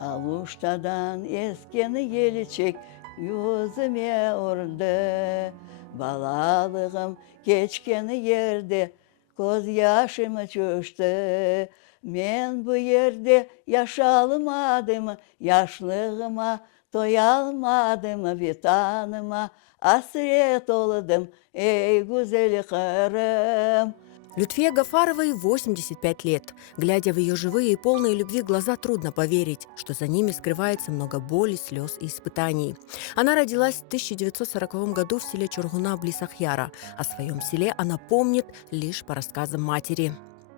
Aluştadan eskeni gelecek yüzüme orada. Balalığım geçkeni yerde göz yaşımı çöştü. Men bu yerde yaşalmadım, yaşlığıma doyalmadım bir tanıma. Hasret oldum ey güzel karım. Лютфе Гафаровой 85 лет. Глядя в ее живые и полные любви глаза, трудно поверить, что за ними скрывается много боли, слез и испытаний. Она родилась в 1940 году в селе Чургуна близ Ахьяра. О своем селе она помнит лишь по рассказам матери.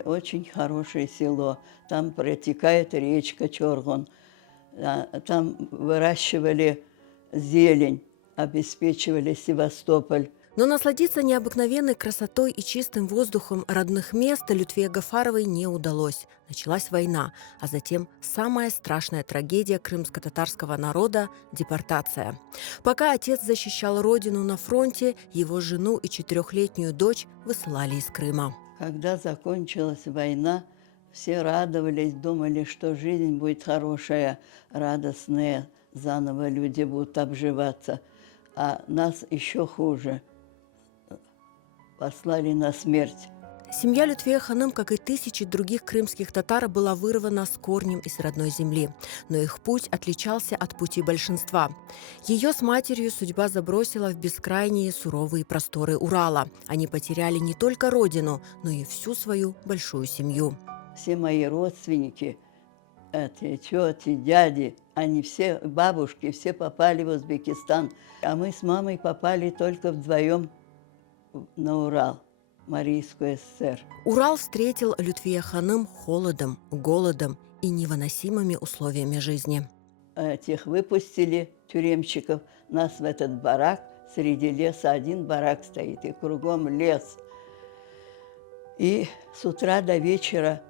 Очень хорошее село. Там протекает речка Чоргун. Там выращивали зелень, обеспечивали Севастополь. Но насладиться необыкновенной красотой и чистым воздухом родных мест Лютфе Гафаровой не удалось. Началась война, а затем самая страшная трагедия крымско-татарского народа – депортация. Пока отец защищал родину на фронте, его жену и 4-летнюю дочь высылали из Крыма. Когда закончилась война, все радовались, думали, что жизнь будет хорошая, радостная, заново люди будут обживаться. А нас еще хуже. Послали на смерть. Семья Лютфе Ханым, как и тысячи других крымских татар, была вырвана с корнем из родной земли. Но их путь отличался от пути большинства. Ее с матерью судьба забросила в бескрайние суровые просторы Урала. Они потеряли не только родину, но и всю свою большую семью. Все мои родственники, тети, дяди, они все, бабушки, все попали в Узбекистан. А мы с мамой попали только вдвоем на Урал, Марийскую ССР. Урал встретил Лютфе Ханым холодом, голодом и невыносимыми условиями жизни. Этих выпустили, тюремщиков, нас в этот барак, среди леса один барак стоит, и кругом лес. И с утра до вечера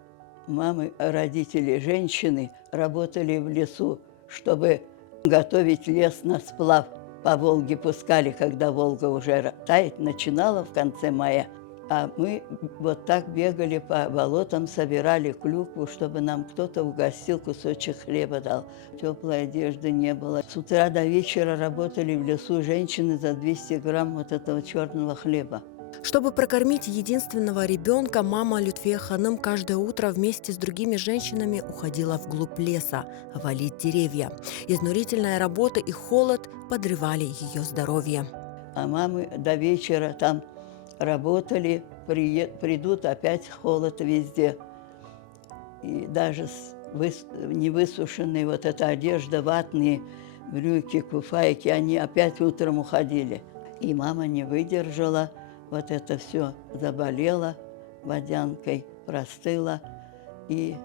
мамы, родители, женщины работали в лесу, чтобы готовить лес на сплав. По Волге пускали, когда Волга уже таять начинала в конце мая. А мы вот так бегали по болотам, собирали клюкву, чтобы нам кто-то угостил, кусочек хлеба дал. Теплой одежды не было. С утра до вечера работали в лесу женщины за 200 грамм вот этого черного хлеба. Чтобы прокормить единственного ребенка, мама Лютфе Ханым каждое утро вместе с другими женщинами уходила вглубь леса, валить деревья. Изнурительная работа и холод подрывали ее здоровье. А мамы до вечера там работали, придут, опять холод везде. И даже невысушенные вот эта одежда, ватные брюки, куфайки, они опять утром уходили. И мама не выдержала, вот это все заболела водянкой, простыла и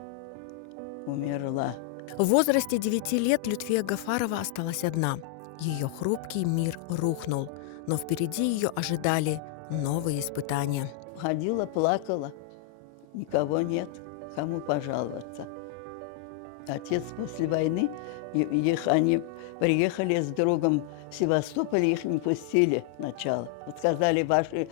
умерла. В возрасте 9 лет Лютфе Гафарова осталась одна. Ее хрупкий мир рухнул, но впереди ее ожидали новые испытания. Ходила, плакала, никого нет, кому пожаловаться. Отец после войны, они приехали с другом в Севастополь, их не пустили сначала. Вот сказали, ваши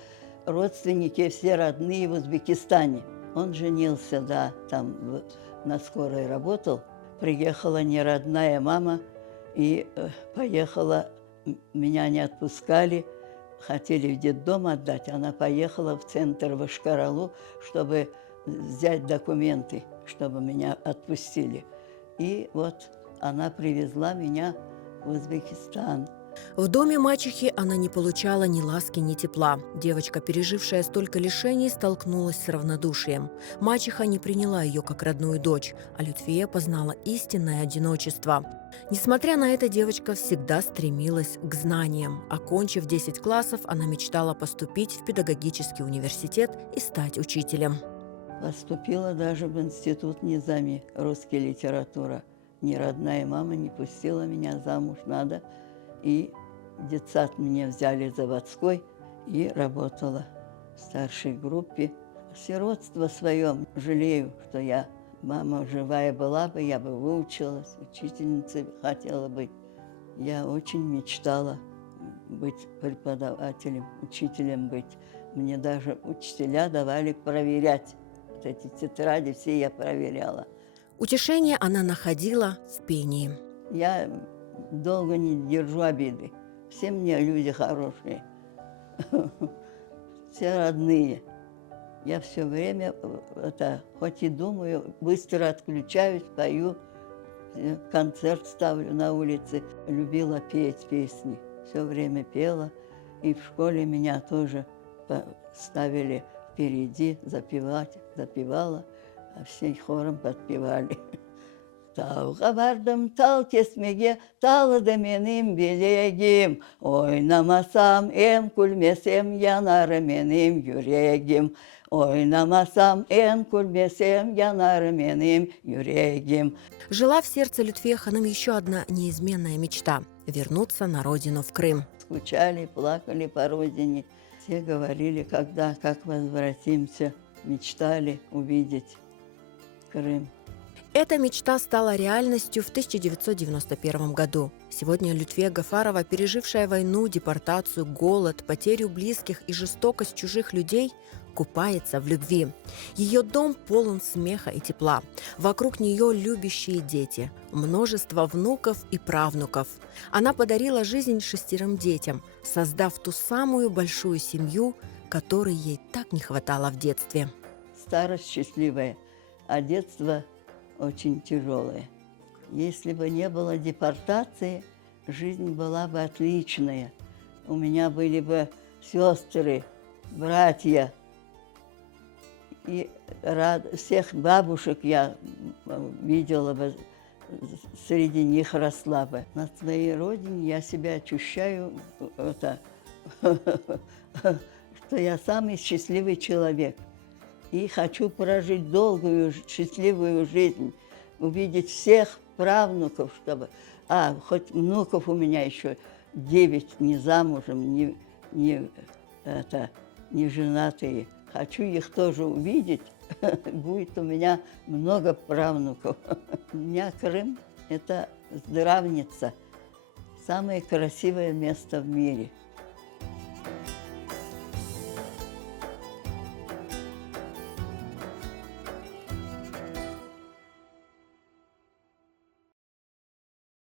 родственники все родные в Узбекистане. Он женился, да, там на скорой работал. Приехала неродная мама и поехала, меня не отпускали, хотели в детдом отдать. Она поехала в центр в Ишкаралу, чтобы взять документы, чтобы меня отпустили. И вот она привезла меня в Узбекистан. В доме мачехи она не получала ни ласки, ни тепла. Девочка, пережившая столько лишений, столкнулась с равнодушием. Мачеха не приняла ее как родную дочь, а Лютфия познала истинное одиночество. Несмотря на это, девочка всегда стремилась к знаниям. Окончив 10 классов, она мечтала поступить в педагогический университет и стать учителем. Поступила даже в институт Низами, русская литература. Ни родная мама не пустила меня замуж, надо. И детсад меня взяли заводской и работала в старшей группе. Сиротство своем жалею, что я, мама живая была бы, я бы выучилась, учительницей хотела быть. Я очень мечтала быть преподавателем, учителем быть. Мне даже учителя давали проверять. Вот эти тетради все я проверяла. Утешение она находила в пении. Я долго не держу обиды. Все мне люди хорошие, все родные. Я все время, хоть и думаю, быстро отключаюсь, пою, концерт ставлю на улице. Любила петь песни, все время пела. И в школе меня тоже ставили впереди, запевала, а все хором подпевали. Tağga vardım tal kesmege, tal da benim bileğim. Oynamasam em kulmesem yanar benim yüreğim. Oynamasam em kulmesem yanar benim yüreğim. Жила в сердце Лютфии Ханым еще одна неизменная мечта – вернуться на родину, в Крым. Скучали, плакали по родине. Все говорили, когда, как возвратимся, мечтали увидеть Крым. Эта мечта стала реальностью в 1991 году. Сегодня Лютфия Гафарова, пережившая войну, депортацию, голод, потерю близких и жестокость чужих людей, купается в любви. Ее дом полон смеха и тепла. Вокруг нее любящие дети, множество внуков и правнуков. Она подарила жизнь 6 детям, создав ту самую большую семью, которой ей так не хватало в детстве. Старость счастливая, а детство очень тяжелое. Если бы не было депортации, жизнь была бы отличная. У меня были бы сестры, братья. И всех бабушек я видела бы, среди них росла бы. На своей родине я себя ощущаю, что я самый счастливый человек. И хочу прожить долгую, счастливую жизнь, увидеть всех правнуков, чтобы... хоть внуков у меня еще 9, не замужем, не женатые. Хочу их тоже увидеть. Будет у меня много правнуков. У меня Крым – это здравница, самое красивое место в мире.